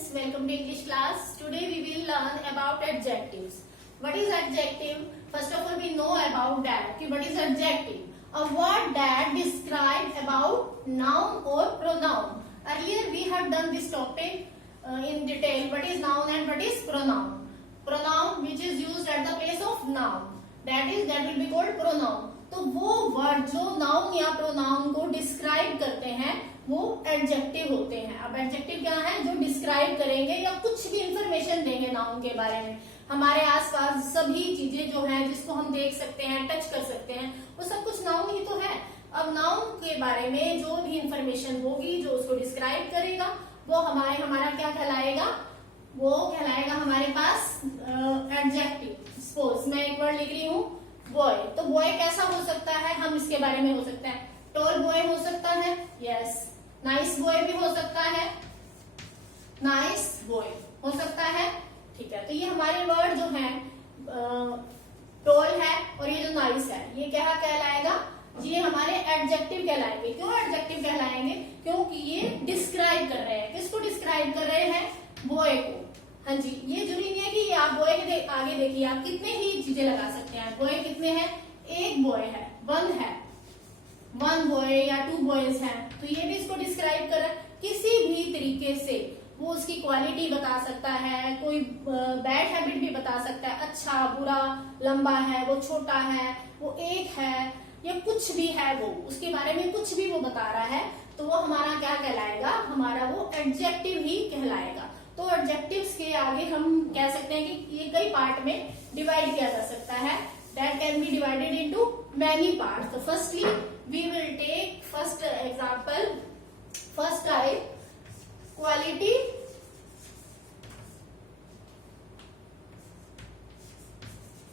students, welcome to English class. Today we will learn about adjectives. What is adjective? First of all, we know about that. Okay, what is adjective? A word that describes about noun or pronoun. Earlier we have done this topic in detail. What is noun and what is pronoun? Pronoun which is used at the place of noun. That will be called pronoun. तो वो word जो noun या pronoun को describe करते हैं वो adjective होते हैं. अब एडजेक्टिव क्या है? जो डिस्क्राइब करेंगे या कुछ भी इंफॉर्मेशन देंगे नाउन के बारे में. हमारे आसपास सभी चीजें जो है जिसको हम देख सकते हैं, टच कर सकते हैं, वो सब कुछ नाउन ही तो है. अब नाउन के बारे में जो भी इंफॉर्मेशन होगी जो उसको डिस्क्राइब करेगा वो हमारा क्या कहलाएगा? वो कहलाएगा हमारे पास एडजेक्टिव. सपोज मैं एक वर्ड लिख रही हूँ बॉय. तो बॉय कैसा हो सकता है? हम इसके बारे में हो सकता है टॉल बॉय हो सकता है, यस. नाइस बॉय भी हो सकता है, नाइस बॉय हो सकता है. ठीक है, तो ये हमारे वर्ड जो है टॉल है और ये जो नाइस है ये क्या कहलाएगा? ये हमारे एडजेक्टिव कहलाएंगे. क्यों एडजेक्टिव कहलाएंगे? क्योंकि ये डिस्क्राइब कर रहे हैं. किसको डिस्क्राइब कर रहे हैं? बॉय को. हाँ जी, ये जरूरी नहीं है कि आप बॉय के आगे देखिए, आप कितने ही चीजें लगा सकते हैं. बॉय कितने हैं? एक बॉय है, वन बॉय या टू बॉयज हैं. तो ये भी इसको डिस्क्राइब कर रहा है. किसी भी तरीके से वो उसकी क्वालिटी बता सकता है, कोई बैड हैबिट भी बता सकता है, अच्छा बुरा, लंबा है वो, छोटा है वो, एक है या कुछ भी है वो, उसके बारे में कुछ भी वो बता रहा है तो वो हमारा क्या कहलाएगा? हमारा वो एडजेक्टिव ही कहलाएगा. तो एडजेक्टिव्स के आगे हम कह सकते हैं कि ये कई पार्ट में डिवाइड किया जा सकता है. That can be divided into many parts. तो firstly we will take first example, first type quality,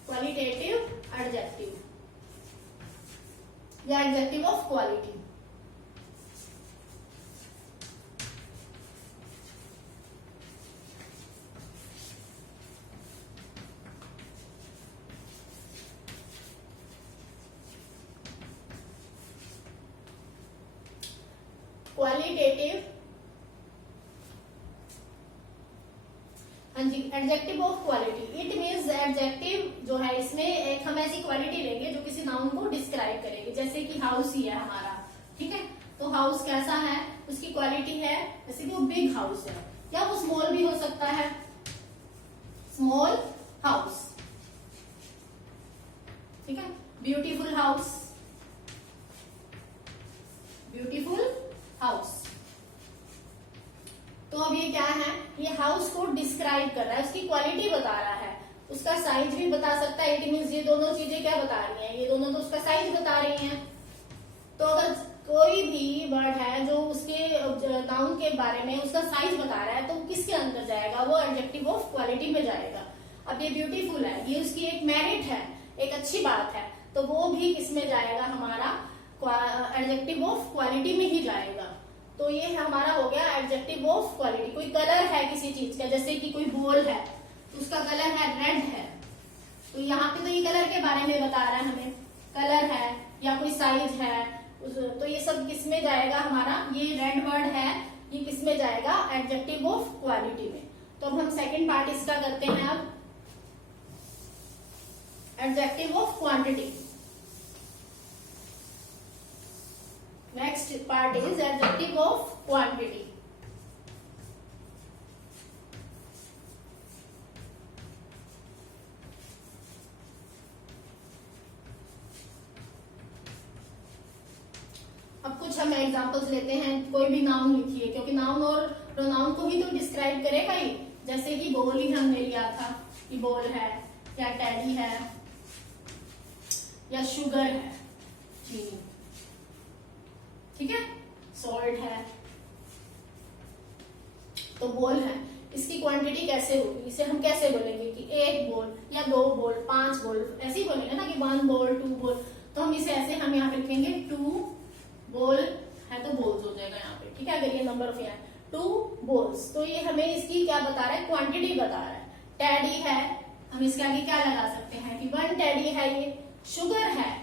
qualitative adjective या एडजेक्टिव ऑफ क्वालिटी. क्वालिटेटिव, हाँ जी, adjective of quality. It means adjective जो है इसमें एक हम ऐसी क्वालिटी लेंगे जो किसी नाउन को डिस्क्राइब करेगी. जैसे कि हाउस ही है हमारा, ठीक है. तो हाउस कैसा है? उसकी क्वालिटी है जैसे कि वो बिग हाउस है या वो स्मॉल भी हो सकता है, स्मॉल हाउस. ठीक है. Beautiful house, beautiful house. तो अब ये क्या है? ये हाउस को डिस्क्राइब कर रहा है, उसकी क्वालिटी बता रहा है, उसका साइज भी बता सकता है. इट मीन्स ये दोनों चीजें क्या बता रही हैं? ये दोनों तो उसका साइज बता रही हैं. तो अगर कोई भी वर्ड है जो उसके नाउन के बारे में उसका साइज बता रहा है तो किसके अंदर जाएगा? वो एडजेक्टिव ऑफ क्वालिटी में जाएगा. अब ये ब्यूटीफुल है, ये उसकी एक मेरिट है, एक अच्छी बात है, तो वो भी किसमें जाएगा? हमारा एडजेक्टिव ऑफ क्वालिटी में ही जाएगा. तो ये हमारा हो गया एडजेक्टिव ऑफ क्वालिटी. कोई कलर है किसी चीज का, जैसे कि कोई बॉल है तो उसका कलर है रेड है, तो यहाँ पे तो ये कलर के बारे में बता रहा है हमें, कलर है या कोई साइज है. तो ये सब किसमें जाएगा? हमारा ये रेड वर्ड है, ये किसमें जाएगा? एडजेक्टिव ऑफ क्वालिटी में. तो अब हम सेकेंड पार्ट इसका करते हैं. अब adjective of quantity. Next part is adjective of quantity. अब कुछ हम एग्जांपल्स लेते हैं. कोई भी नाउन लिखिए, क्योंकि नाउन और प्रोनाउन को ही तो डिस्क्राइब करेगा ही. जैसे कि बॉल ही हमने लिया था, कि बॉल है या टेडी है या शुगर है, चीनी, ठीक है, सॉल्ट है. तो बॉल है, इसकी क्वांटिटी कैसे होगी? इसे हम कैसे बोलेंगे कि एक बॉल या दो बॉल, 5 बॉल, ऐसे ही बोलेंगे ना कि 1 बॉल, 2 बॉल. तो हम इसे ऐसे हम यहाँ पे लिखेंगे 2 बॉल है तो बॉल्स हो जाएगा यहाँ पे. ठीक है, अगर ये नंबर ऑफ यहाँ 2 बॉल्स, तो ये हमें इसकी क्या बता रहा है? क्वांटिटी बता रहा है. टेडी है, हम इसके आगे क्या लगा सकते हैं कि 1 टेडी है. ये शुगर है,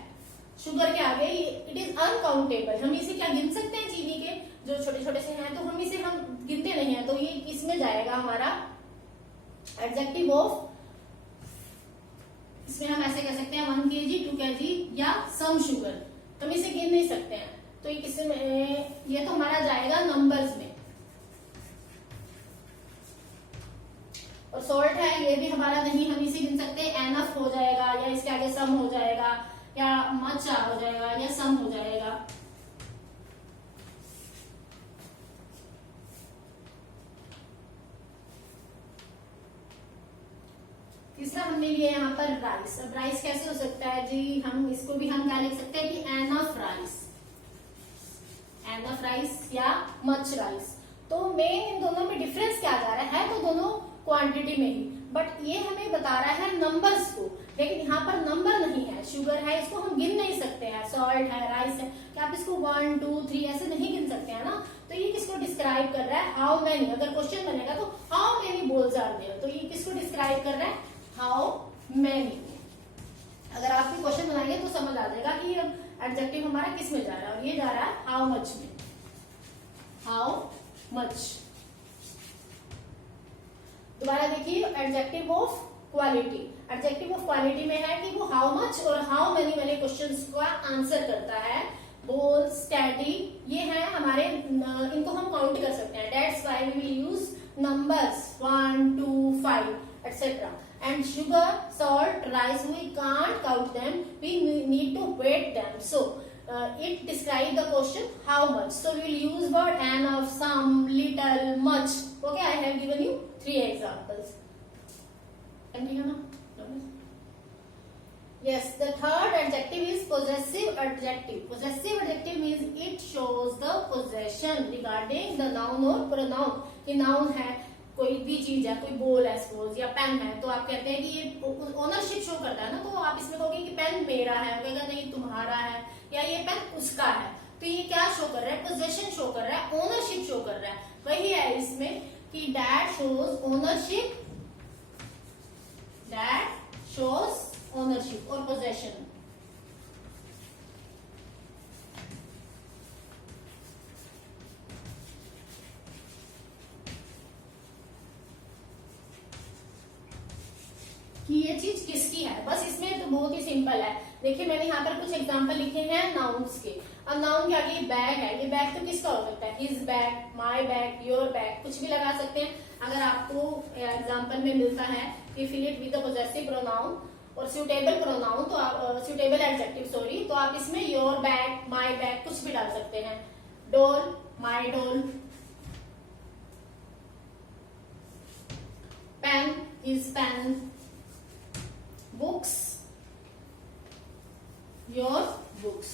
शुगर के आगे इट इज अनकाउंटेबल. हम इसे क्या गिन सकते हैं? चीनी के जो छोटे छोटे से हैं, तो हम इसे हम गिनते नहीं है, तो ये किसमें जाएगा? जाएगा हमारा एडजेक्टिव ऑफ, इसमें हम ऐसे कह सकते हैं 1 kg 2 kg या सम शुगर, हम इसे गिन नहीं सकते हैं, तो ये किस में, ये तो हमारा जाएगा नंबर्स में। और सॉल्ट है, ये भी हमारा नहीं, हम इसे गिन सकते हैं, एनफ हो जाएगा या इसके आगे सम हो जाएगा या मच हो जाएगा या सम हो जाएगा। तीसरा हमने लिया यहाँ पर राइस। अब राइस कैसे हो सकता है जी, हम इसको भी हम क्या लिख सकते हैं कि एनफ राइस, एनफ राइस या मच राइस। तो मेन इन दोनों में डिफरेंस क्या जा रहा है, तो दोनों क्वांटिटी में ही, बट ये हमें बता रहा है नंबर्स को, लेकिन यहाँ पर नंबर नहीं है, शुगर है इसको हम गिन नहीं सकते हैं, सॉल्ट है, राइस है, क्या आप इसको 1 2 3 ऐसे नहीं गिन सकते हैं ना। तो ये किसको डिस्क्राइब कर रहा है, हाउ मेनी, अगर क्वेश्चन बनेगा तो how many bowls are there, तो ये किसको डिस्क्राइब कर रहा है, हाउ मेनी। अगर आपके क्वेश्चन बनाएंगे तो समझ आ जाएगा कि एडजेक्टिव हमारा किस में जा रहा है, और ये जा रहा है हाउ मच में, हाउ मच। दोबारा देखिए, adjective of quality, adjective of quality में है कि वो हाउ मच और हाउ मेनी वाले क्वेश्चंस का आंसर करता है। बोल, स्टडी, ये है हमारे, इनको हम काउंट कर सकते हैं, that's why we will use numbers 1 2 5 etcetera. And sugar, salt, rice, we can't count them, we need to weigh them, so it describe the question how much, so we will use word enough, some, little, much. Okay, I have given you 3 examples. Continue now. Yes, the third adjective is possessive adjective. Possessive adjective means it shows the possession regarding the noun or pronoun. कि noun है, कोई भी चीज है, कोई ball है suppose या pen है, तो आप कहते हैं कि ये ओनरशिप शो करता है ना, तो आप इसमें कहोगे कि पेन मेरा है, कहेगा नहीं तुम्हारा है, या ये पेन उसका है, तो ये क्या शो कर रहा है, पोजेशन शो कर रहा है, ओनरशिप शो कर रहा है। वही है इसमें कि that shows ownership, that shows ownership और पोजेशन। कि ये चीज किसकी है, बस इसमें तो बहुत ही सिंपल है। देखिए मैंने यहाँ पर कुछ एग्जांपल लिखे हैं नाउन्स के। अब नाउन के आगे बैग है, ये बैग तो किसका हो सकता है, his bag, my bag, your bag, कुछ भी लगा सकते हैं। अगर आपको एग्जांपल में मिलता है कि fill it with the possessive pronoun और सुटेबल प्रोनाउन, तो आप सुटेबल एडजेक्टिव सॉरी, तो आप इसमें योर बैग, माय बैग कुछ भी डाल सकते हैं। Doll, my doll, pen, his pen, books, your books.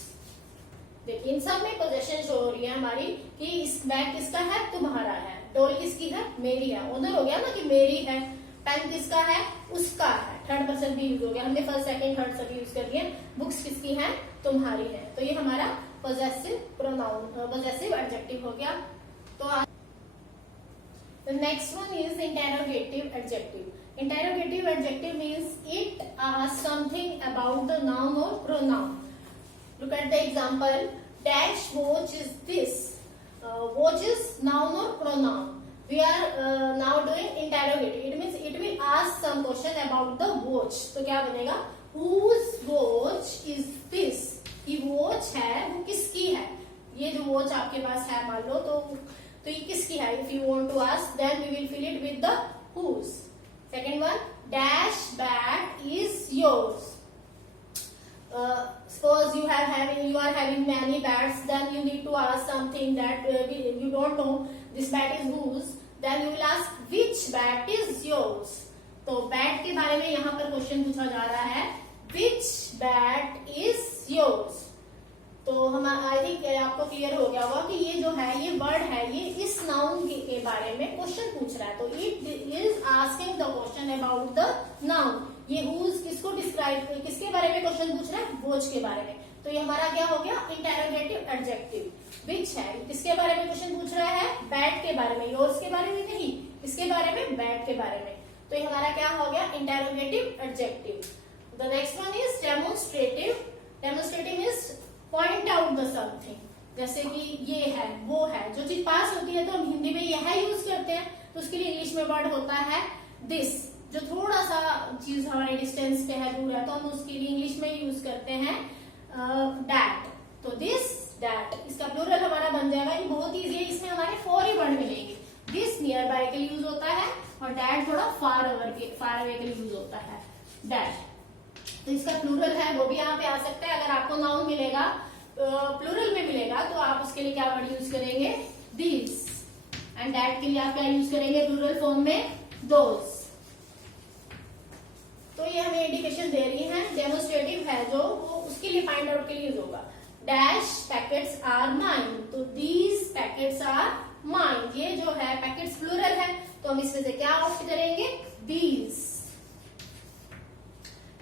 देखिए इन सब में पोजेशन शो हो रही है हमारी कि इस बैग किसका है, तुम्हारा है। डोल किसकी है, मेरी है, ओनर हो गया ना कि मेरी है। पेन किसका है, उसका है, थर्ड पर्सन भी यूज हो गया, हमने फर्स्ट सेकंड थर्ड सभी यूज कर लिए। बुक्स किसकी है, तुम्हारी है, तो ये हमारा पोजेसिव प्रोनाउन, पोजेसिव एडजेक्टिव हो गया। तो the next one is interrogative adjective. Interrogative adjective means it asks something about the noun or pronoun. Look at the example. Dash watch is this. Watch is noun or pronoun. We are now doing interrogative. It means it will ask some question about the watch. तो क्या बनेगा, whose watch is this? कि watch है वो किसकी है, ये जो watch आपके पास है मान लो, तो ये किसकी है। If you want to ask, then we will fill it with the whose. Second one, dash bat is yours. Suppose you are having many bats, then you need to ask something that you don't know. This bat is whose? Then you will ask which bat is yours. तो bat के बारे में यहाँ पर question पूछा जा रहा है, which bat is yours. तो हम आई थिंक आपको क्लियर हो गया होगा कि ये जो है, ये वर्ड है, ये इस नाउन के बारे में क्वेश्चन पूछ रहा है। तो it is asking the question about the noun. ये हुज किसको डिस्क्राइब, किसके बारे में क्वेश्चन पूछ रहा है, वॉच के बारे में। तो ये हमारा क्या हो गया, इंटेरोगेटिव एडजेक्टिव। विच है, किसके बारे में क्वेश्चन पूछ रहा है, बैट के बारे में, योर्स के बारे में नहीं, किसके बारे में, बैट के बारे में। तो ये हमारा क्या हो गया, interrogative adjective. The next one is demonstrative. Demonstrative is point out the something, जैसे कि ये है, वो है, जो चीज पास होती है तो हम हिंदी में यह यूज करते हैं, तो उसके लिए इंग्लिश इंग्लिश में वर्ड होता है दिस, जो थोड़ा सा चीज हमारे डिस्टेंस पे है, दूर है, तो हम उसके लिए इंग्लिश में यूज करते हैं डैट। तो दिस डैट, इसका प्लूरल हमारा बन जाएगा। ये बहुत ईजी है, इसमें हमारे 4 ही वर्ड मिलेंगे। दिस नियर बाय के लिए यूज होता है और डैट थोड़ा फार अवे के लिए यूज होता है डैट। तो इसका प्लूरल है वो भी यहाँ पे आ सकता है। अगर आपको नाउन मिलेगा प्लूरल में मिलेगा तो आप उसके लिए क्या वर्ड यूज करेंगे, दिस। एंड डैट के लिए आप क्या यूज करेंगे प्लूरल फॉर्म में, दोज। तो ये हमें इंडिकेशन दे रही है, डेमोन्स्ट्रेटिव है जो, वो उसके लिए फाइंड आउट के लिए यूज होगा। डैश पैकेट्स आर माइन, तो दीज पैकेट्स आर माइन, ये जो है पैकेट्स प्लूरल है तो हम इसमें से क्या ऑप्ट करेंगे, these.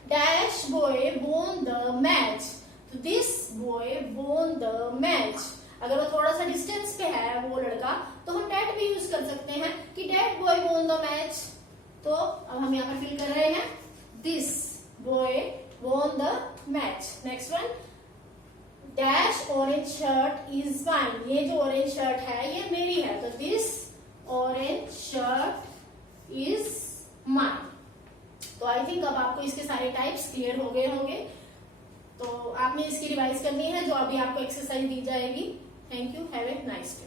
Dash boy won the match, तो this boy won the match. अगर वो थोड़ा सा डिस्टेंस पे है वो लड़का, तो हम डैट भी यूज कर सकते हैं कि that boy won the match. तो अब हम यहाँ पर फिल कर रहे हैं, this boy won the match. Next one, dash orange shirt is mine, ये जो ऑरेंज शर्ट है ये मेरी है, तो this orange shirt is mine. तो आई थिंक अब आपको इसके सारे टाइप्स क्लियर हो गए होंगे। तो आपने इसकी रिवाइज करनी है जो अभी आपको एक्सरसाइज दी जाएगी। Thank you, have a nice day.